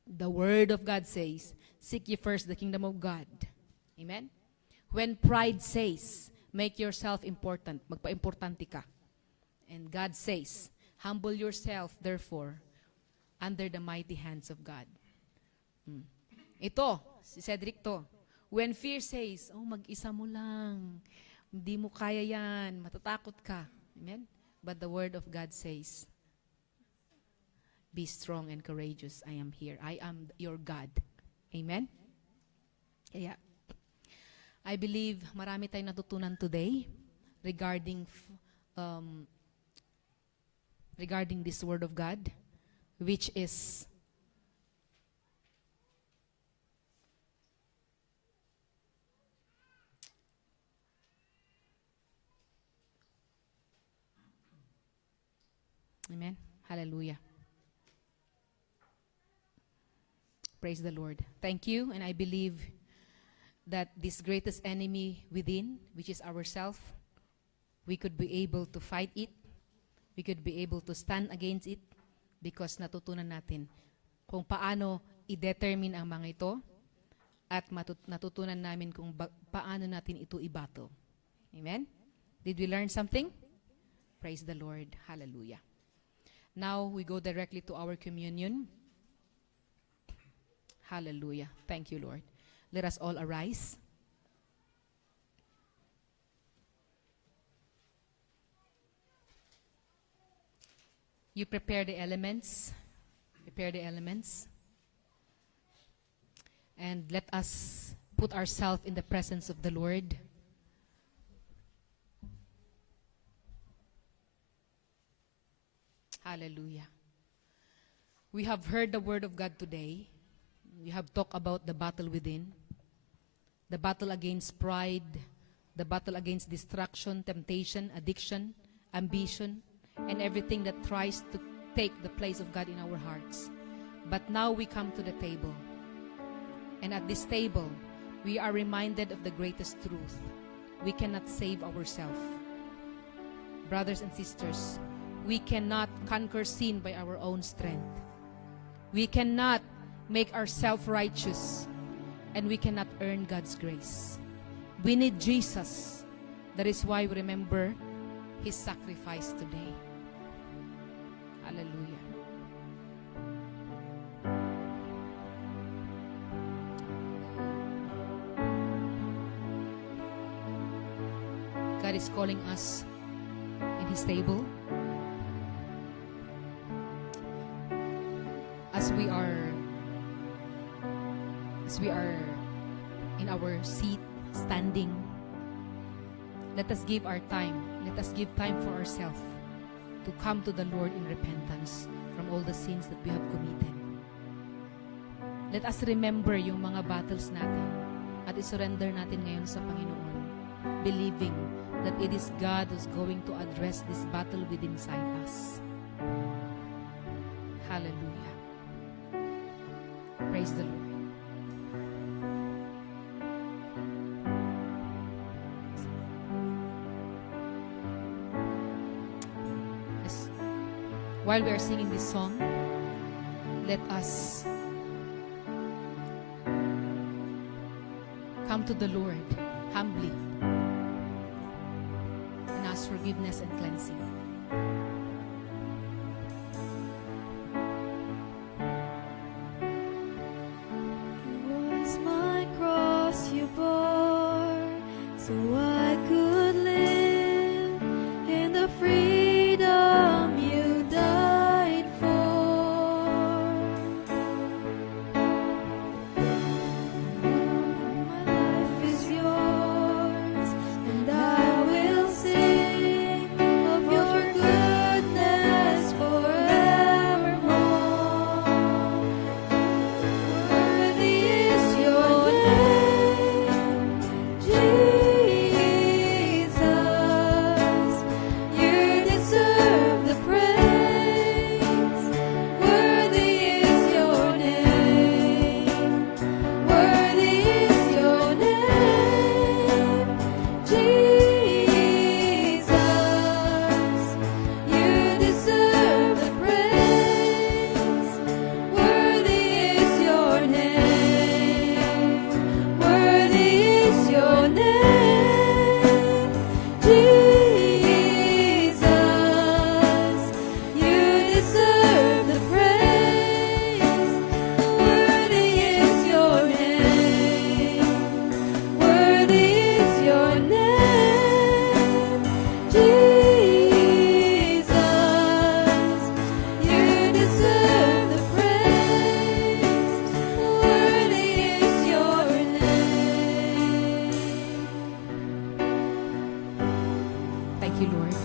the word of God says, seek ye first the kingdom of God. Amen? When pride says, make yourself important, magpa-importante ka. And God says, humble yourself, therefore, under the mighty hands of God. Ito, si Cedric to. When fear says, oh, mag-isa mo lang, hindi mo kaya yan, matatakot ka. Amen? But the word of God says, be strong and courageous. I am here. I am your God. Amen? Kaya, I believe marami tayong natutunan today regarding this word of God, which is Amen. Hallelujah. Praise the Lord. Thank you, and I believe that this greatest enemy within, which is ourself, we could be able to fight it. We could be able to stand against it because natutunan natin kung paano i-determine ang mga ito at natutunan namin kung paano natin ito i-battle. Amen? Did we learn something? Praise the Lord. Hallelujah. Now, we go directly to our communion. Hallelujah. Thank you, Lord. Let us all arise. You prepare the elements. Prepare the elements. And let us put ourselves in the presence of the Lord. Hallelujah. We have heard the word of God today. We have talked about the battle within, the battle against pride, the battle against distraction, temptation, addiction, ambition, and everything that tries to take the place of God in our hearts. But now we come to the table. And at this table, we are reminded of the greatest truth. We cannot save ourselves. Brothers and sisters, we cannot conquer sin by our own strength. We cannot make ourselves righteous, and we cannot earn God's grace. We need Jesus. That is why we remember His sacrifice today. Hallelujah. God is calling us in His table. As we are in our seat, standing, let us give our time. Let us give time for ourselves to come to the Lord in repentance from all the sins that we have committed. Let us remember yung mga battles natin at isurrender natin ngayon sa Panginoon, believing that it is God who's going to address this battle within inside us. Hallelujah. Praise the Lord. Yes. While we are singing this song, let us come to the Lord humbly and ask forgiveness and cleansing. So I could live in the freedom you died for. My life is yours, and I will sing of your goodness. you, Lord.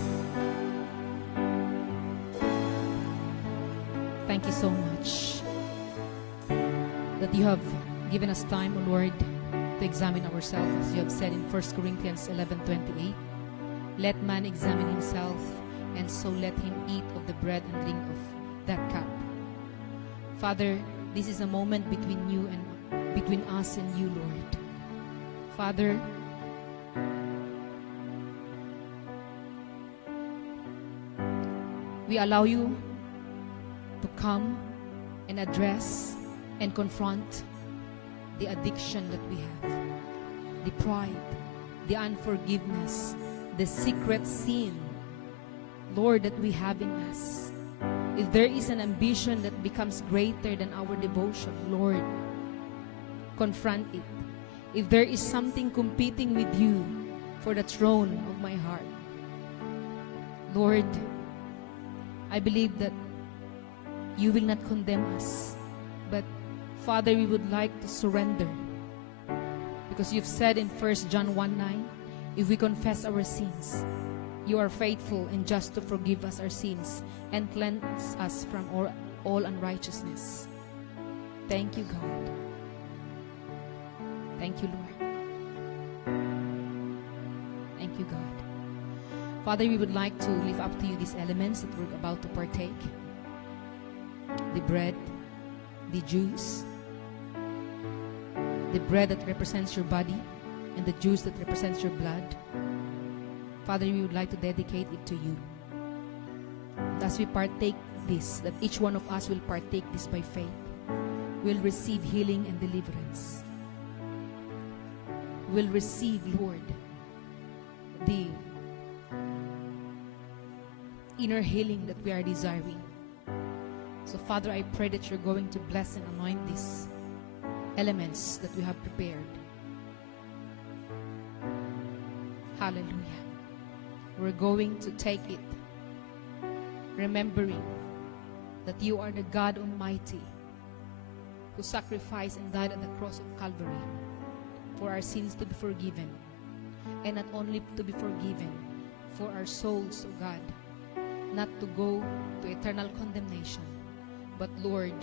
Thank you so much that you have given us time, O Lord, to examine ourselves, as you have said in 1 Corinthians 11:28. Let man examine himself, and so let him eat of the bread and drink of that cup. Father, this is a moment between us and you, Lord. Father, we allow you to come and address and confront the addiction that we have, the pride, the unforgiveness, the secret sin, Lord, that we have in us. If there is an ambition that becomes greater than our devotion, Lord, confront it. If there is something competing with you for the throne of my heart, Lord, I believe that you will not condemn us, but Father, we would like to surrender, because you've said in 1 John 1:9, if we confess our sins, you are faithful and just to forgive us our sins and cleanse us from all unrighteousness. Thank you, God. Thank you, Lord. Thank you, God. Father, we would like to lift up to you these elements that we're about to partake. The bread, the juice, the bread that represents your body, and the juice that represents your blood. Father, we would like to dedicate it to you. And as we partake this, that each one of us will partake this by faith, will receive healing and deliverance. Will receive, Lord, the inner healing that we are desiring. So, Father, I pray that you're going to bless and anoint these elements that we have prepared. Hallelujah. We're going to take it, remembering that you are the God Almighty who sacrificed and died on the cross of Calvary for our sins to be forgiven, and not only to be forgiven, for our souls, O God, not to go to eternal condemnation, but Lord,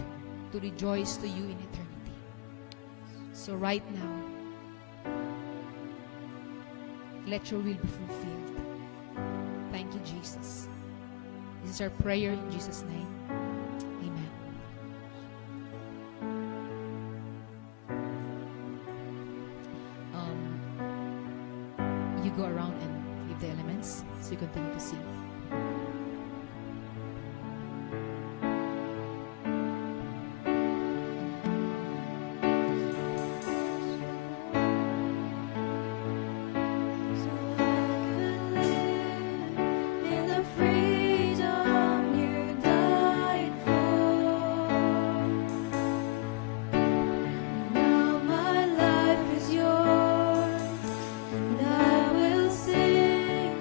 to rejoice to you in eternity. So right now, let your will be fulfilled. Thank you, Jesus. This is our prayer in Jesus' name. Amen. You go around and give the elements, so you continue to sing. In the freedom you died for. Now my life is yours, and I will sing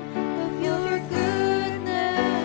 of your goodness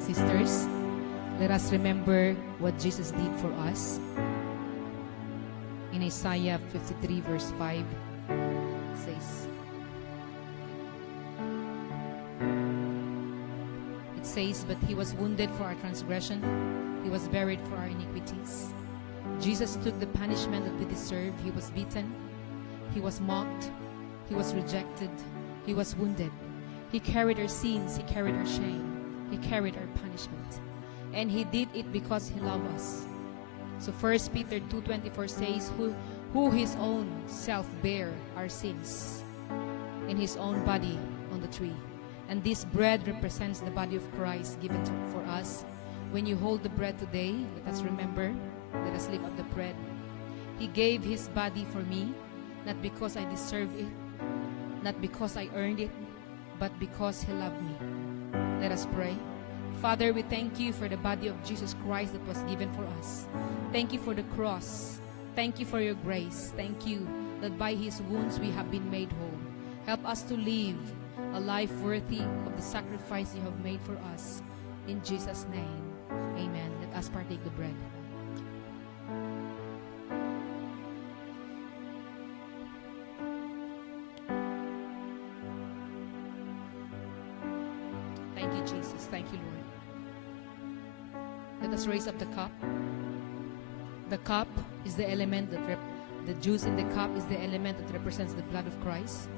and sisters, let us remember what Jesus did for us. In Isaiah 53 verse 5 says, "But he was wounded for our transgression, he was buried for our iniquities. Jesus took the punishment that we deserve. He was beaten, he was mocked, he was rejected, he was wounded. He carried our sins, he carried our shame, he carried our punishment. And he did it because he loved us." So 1 Peter 2:24 says, who his own self bare our sins in his own body on the tree. And this bread represents the body of Christ given for us. When you hold the bread today, let us remember, let us lift up the bread. He gave his body for me, not because I deserve it, not because I earned it, but because he loved me. Let us pray. Father, we thank you for the body of Jesus Christ that was given for us. Thank you for the cross. Thank you for your grace. Thank you that by his wounds we have been made whole. Help us to live a life worthy of the sacrifice you have made for us. In Jesus' name, amen. Let us partake the bread. Thank you, Jesus. Thank you, Lord. Let us raise up the cup. The cup is the element that the juice in the cup is the element that represents the blood of Christ.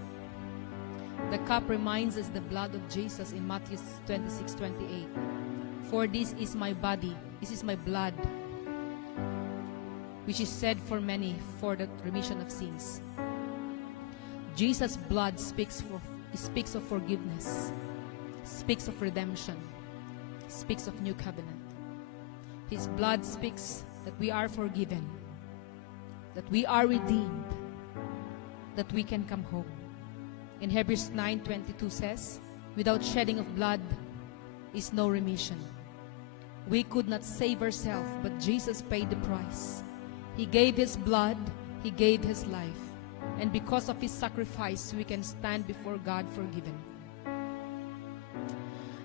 The cup reminds us the blood of Jesus in Matthew 26:28. "For this is my body, this is my blood, which is shed for many for the remission of sins." Jesus' blood speaks of forgiveness, speaks of redemption, speaks of new covenant. His blood speaks that we are forgiven, that we are redeemed, that we can come home. In Hebrews 9:22 says, "Without shedding of blood is no remission." We could not save ourselves, but Jesus paid the price. He gave his blood, he gave his life. And because of his sacrifice, we can stand before God forgiven.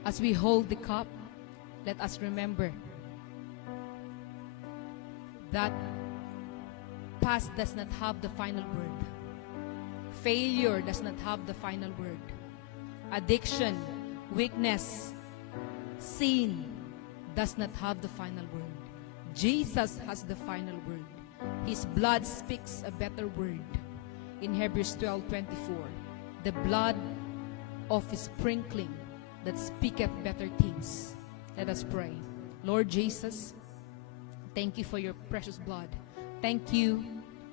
As we hold the cup, let us remember that past does not have the final word. Failure does not have the final word. Addiction, weakness, sin does not have the final word. Jesus has the final word. His blood speaks a better word. In Hebrews 12:24, the blood of his sprinkling that speaketh better things. Let us pray. Lord Jesus, thank you for your precious blood. Thank you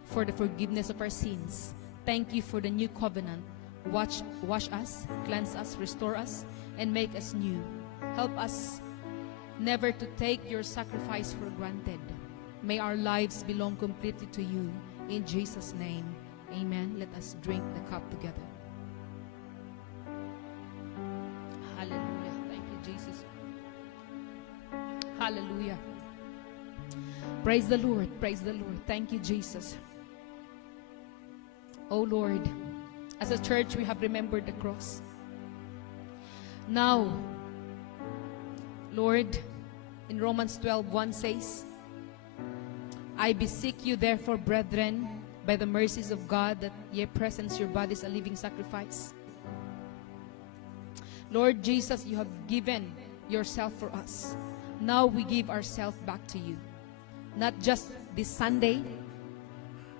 for the forgiveness of our sins. Thank you for the new covenant. Wash us, cleanse us, restore us, and make us new. Help us never to take your sacrifice for granted. May our lives belong completely to you. In Jesus' name, amen. Let us drink the cup together. Hallelujah. Thank you, Jesus. Hallelujah. Praise the Lord. Praise the Lord. Thank you, Jesus. Oh Lord, as a church we have remembered the cross. Now, Lord, in Romans 12:1 says, "I beseech you therefore, brethren, by the mercies of God, that ye present your bodies a living sacrifice." Lord Jesus, you have given yourself for us. Now we give ourselves back to you. Not just this Sunday,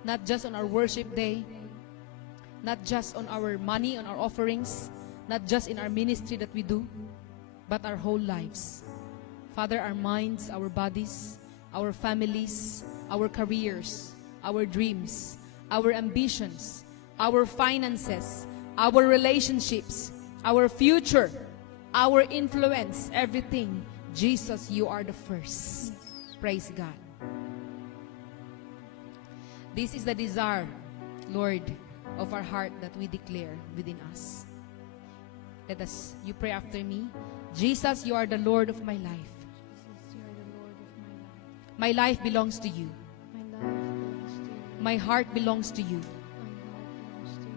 not just on our worship day, not just on our money, on our offerings, not just in our ministry that we do, but our whole lives. Father, our minds, our bodies, our families, our careers, our dreams, our ambitions, our finances, our relationships, our future, our influence, everything. Jesus, you are the first. Praise God. This is the desire, Lord, of our heart that we declare within us. You pray after me. Jesus, you are the Lord of my life. Jesus, you are the Lord of my life. My life belongs to you. My life belongs to you. My heart belongs to you. My heart belongs to you.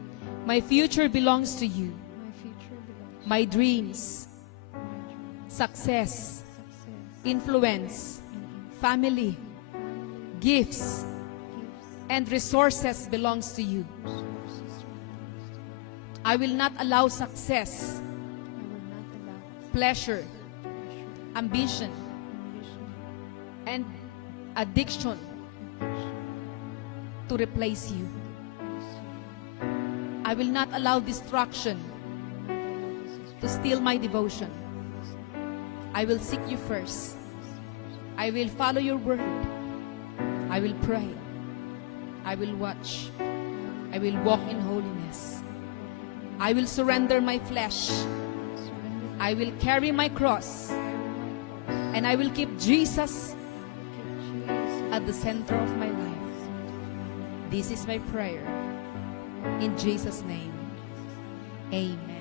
My future belongs to you. My future belongs My dreams, to you. My dreams, success, success, influence, family, gifts, gifts, and resources belongs to you. resources, I will not allow success, I will not allow pleasure, pressure, ambition, ambition, and addiction to replace you. I will not allow distraction to steal my devotion. I will seek you first. I will follow your word. I will pray. I will watch. I will walk in holiness. I will surrender my flesh. I will carry my cross. And I will keep Jesus at the center of my life. This is my prayer. In Jesus' name, amen.